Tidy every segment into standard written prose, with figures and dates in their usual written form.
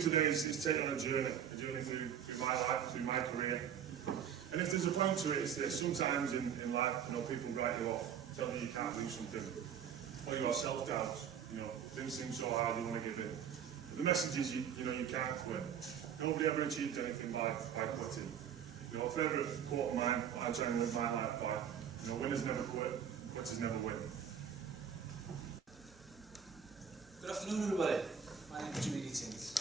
Today is taken on a journey through my life, through my career. And if there's a point to it, it's this. Sometimes in life, people write you off, telling you can't do something. Or you have self-doubts, things seem so hard, you want to give in. But the message is, you can't quit. Nobody ever achieved anything by quitting. A favourite quote of mine, what I try and live my life by, winners never quit, quitters never win. Good afternoon, everybody. My name is Jimmy Deetings.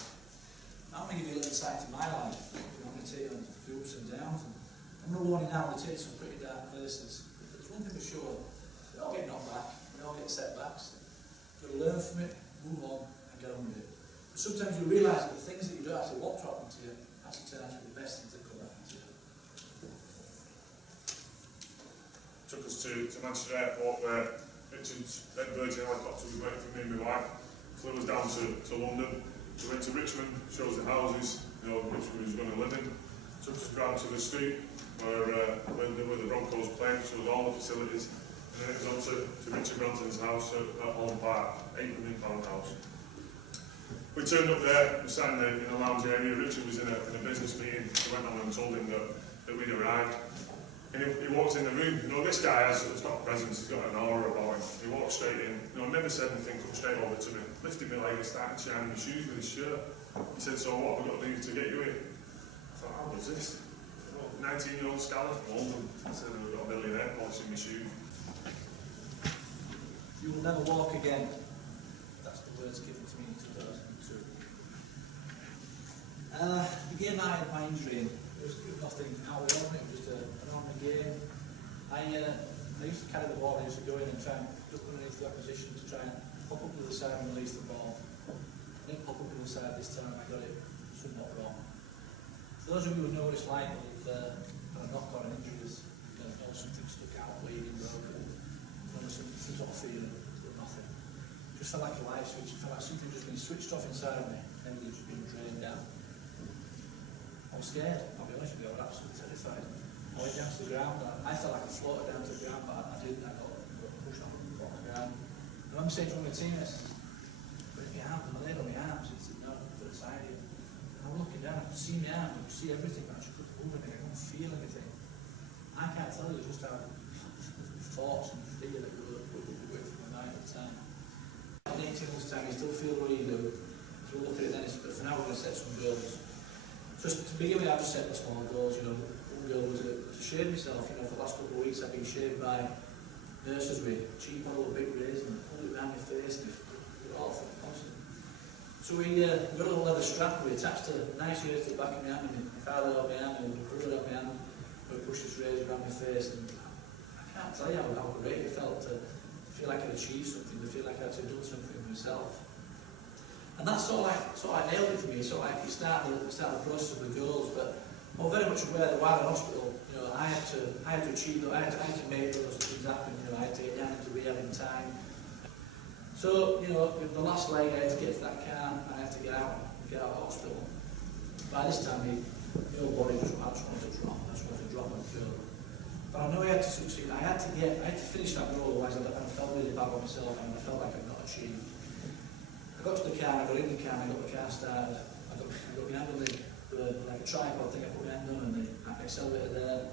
I'm going to give you a little insight into my life. I'm going to take you on the ups and downs. I'm going to warn you now, we'll take some pretty dark places. But there's one thing for sure, we all get knocked back, we all get setbacks. You've got to learn from it, move on, and get on with it. But sometimes you realise that the things that you don't actually want to happen to you actually turn out to be the best things that could happen to you. Took us to Manchester Airport where Richard's Virgin helicopter was waiting for me and my wife. Flew us down to London. We went to Richmond, shows the houses, which we was going to live in. Took us round to the street where the Broncos playing, showed all the facilities. And then it was on to Richard Branson's house at Holland Park, £8 million house. We turned up there, we sat in a lounge area. Richard was in a business meeting. We went on and told him that we'd arrived. And he walked in the room. This guy has got a presence, he's got an aura about him. He walked straight in, never said anything, come straight over to me, lifted me like he started shining my shoes with his shirt. He said, "So what have we got to do to get you here?" I thought, "How was this?" 19-year-old scholar from London. I said, "We've got a millionaire polishing my shoes." You will never walk again. That's the words given to me in 2002. Began my injury. It was nothing out of it, it was just a normal game. I used to carry the ball, I used to go in and try and look underneath the opposition to try and pop up to the side and release the ball. I didn't pop up to the side this time, I got it somewhat wrong. For those of you who know what it's like with a knock on injuries, you know something stuck out, bleeding, broken, some sort of feeling, but nothing. It just felt like a light switch, it felt like something just been switched off inside of me, and it just been drained down. I was scared, I'll be honest with you, I was absolutely terrified. I went down to the ground, I felt like I floated down to the ground, but I didn't, I got pushed off the ground. I remember saying to one of my teammates, "Put my arms," and I laid on my arms, and he said, "No, to the side here." And I'm looking down, I could see my arms, I could see everything, but I just couldn't move anything, I couldn't feel anything. I can't tell you just how thoughts and fear that were with my mind at the time. In 18 months' time, you still feel what you do, so we'll look at it then, but for now we're going to set some goals. Just to begin with, I've just set the small goals, one goal was to shave myself, for the last couple of weeks I've been shaved by nurses with cheap bottle of big razor and pulled it around my face, and it all felt constant. So we got a little leather strap, we attached a nice ear to the back of my hand, and my father held my hand, and my brother held my hand, and we pushed this razor around my face, and I can't tell you how great it felt to feel like I'd achieved something, to feel like I'd actually done something for myself. And that's sort of like nailed it for me. So like it started the process of the goals, but I was very much aware that while in hospital, I had to achieve, I had to make those things happen. I had to get down into rehab in time. So the last leg, I had to get to that car, I had to get out of hospital. By this time, my whole body just wanted to drop. I just wanted to drop and go. But I know I had to succeed. I had to finish that goal, otherwise I felt really bad about myself, and I felt like I'd not achieved. I got to the car, I got in the car, I got the car started, I got my hand on the like a tripod thing, I put my hand on, and I accelerated there,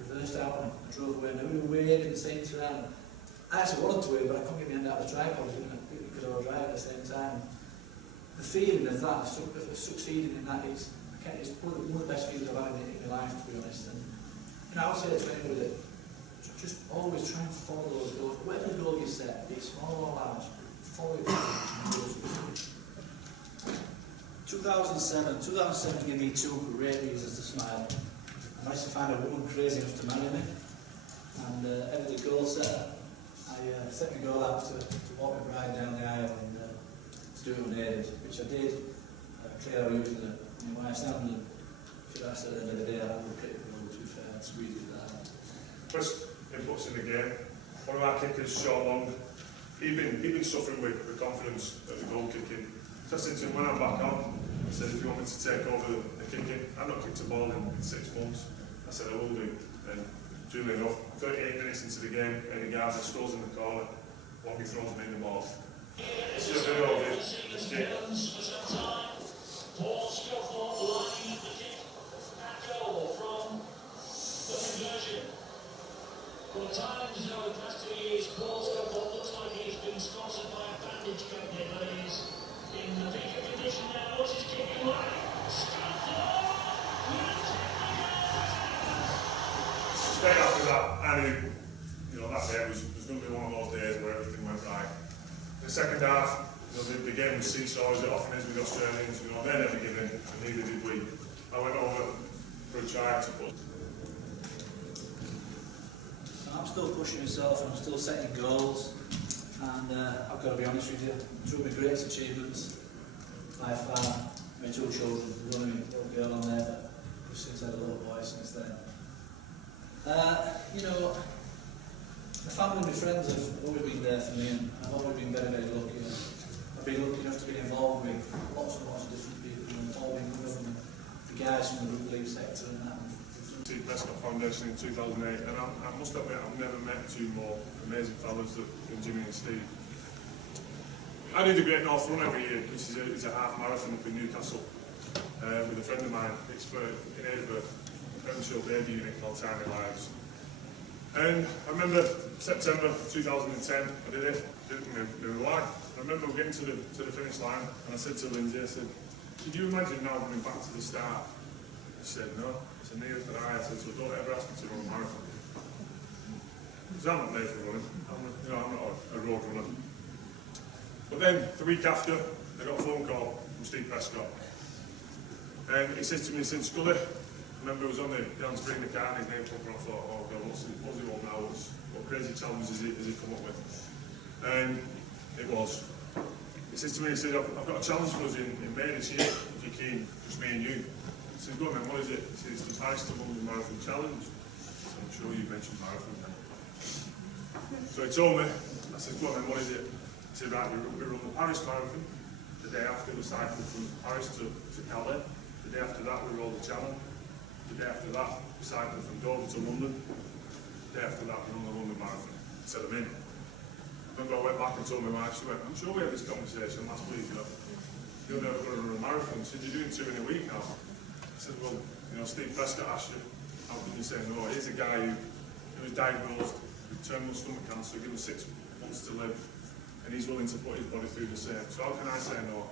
reversed out, and I drove away, and we were waving and saying to them, I actually wanted to wave, but I couldn't get my hand out of the tripod because I was driving at the same time. The feeling of that, of succeeding in that, it's one of the best feelings I've had in my life, to be honest. And I would say to anybody that just always try and follow those goals, whatever goal you set, be it small or large, follow it. 2007 gave me two great reasons to smile. I managed to find a woman crazy enough to marry me, and every goal setter, I set my goal out to walk my bride down the aisle and to do it unaided, which I did. Trailer using my wife's hand, and I said at the end of the day, I would pick the goal, to be fair, and squeeze it down. First inputs in the game, one of our kickers, Sean Long, he'd been suffering with confidence at the goal kicking. So I said to him, when I'm back on, I said, if you want me to take over the kicking, I've not kicked a ball in 6 months. I said, I will do. And duly enough, 38 minutes into the game, Eddie Gardner scores in the corner, Wongi throws me in the ball. This is a video of this kick. saw as it often is with Australians, you know, they never give in, and neither did we. I went over for a try to put. I'm still pushing myself and I'm still setting goals, and I've got to be honest with you, two of my greatest achievements by far, my two children. There's only a little girl on there, but we've since had a little boy since then. You know, my family and my friends have always been there for me, and I've always been very, very lucky. I've been lucky enough to be involved with lots and lots of different people, involving the guys from the rugby league sector and that. The Prescott Foundation in 2008, and I must admit I've never met two more amazing fellas than Jimmy and Steve. I do the Great North Run every year, which is a half marathon up in Newcastle, with a friend of mine. It's in Edinburgh, a Premiership baby unit called Tiny Lives. And I remember September 2010, I did it with my wife. I remember getting to the finish line, and I said to Lindsay, I said, "Could you imagine now going back to the start?" She said, "No." I said, "Neither could I." I said, "So don't ever ask me to run a marathon." Because I'm not made for running. I'm not a road runner. But then, the week after, I got a phone call from Steve Prescott. And he says to me, he said, "Scully," I remember it was on the screen, the car, and his name came up, and I thought, "Oh God, what's he all now? What crazy challenges has he come up with?" And it was. He says to me, he said, "I've got a challenge for us in May this year, if you're keen, just me and you." I said, "Go on then, what is it?" He says, "It's the Paris to London Marathon Challenge." So I'm sure you mentioned marathon then. So he told me, I said, "Go on then, what is it?" He said, "Right, we run the Paris Marathon. The day after, we cycle from Paris to Calais. The day after that, we roll the Channel. The day after that, we cycle from Dover to London. The day after that, we run the London Marathon." I said, "I'm in." I remember I went back and told my wife, she went, "I'm sure we had this conversation last week, you're never going to run a marathon." She said, "You're doing 2 in a week now." I said, "Well, Steve Prescott asked you, how can you say no? Here's a guy who was diagnosed with terminal stomach cancer, given 6 months to live, and he's willing to put his body through the same. So how can I say no?"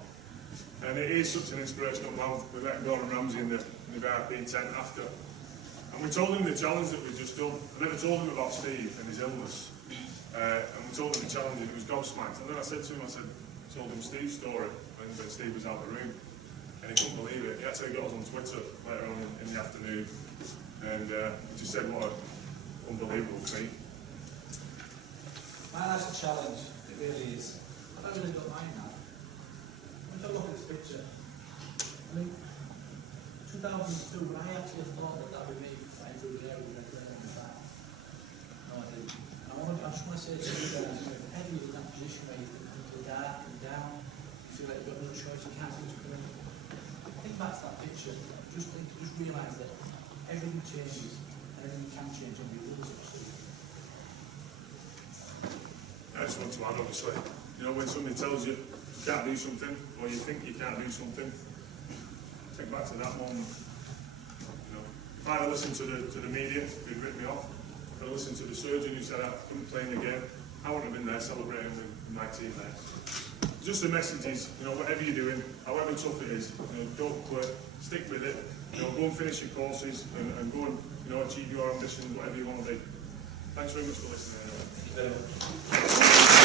And it is such an inspirational man. We met Gordon Ramsay in the VIP tent after, and we told him the challenge that we'd just done. I never told him about Steve and his illness, and we told him the challenge, and it was gobsmacked. And then I said to him, I told him Steve's story when Steve was out of the room. And he couldn't believe it. He actually got us on Twitter later on in the afternoon, and he just said what an unbelievable feat. Man, that's a challenge. It really is. I really don't mind that. When I look at this picture, I mean, 2002, when I actually thought that would be me flying through the air with that plane on the back. No, I didn't. I just want to say to you guys, heavy is in that position where you think you're dark and down, you feel like you've got no choice, you can't do something. Think back to that picture, just realise that everything changes, and everything can change, and we will succeed. I just want to add, obviously, when somebody tells you you can't do something, or you think you can't do something, think back to that moment. If I had listened to the media who'd ripped me off, if I listened to the surgeon who said I couldn't play in the game, I wouldn't have been there celebrating with my teammates. Just the message is, whatever you're doing, however tough it is, don't quit, stick with it, go and finish your courses and go and, achieve your ambitions, whatever you want to do. Thanks very much for listening. Thank you very much.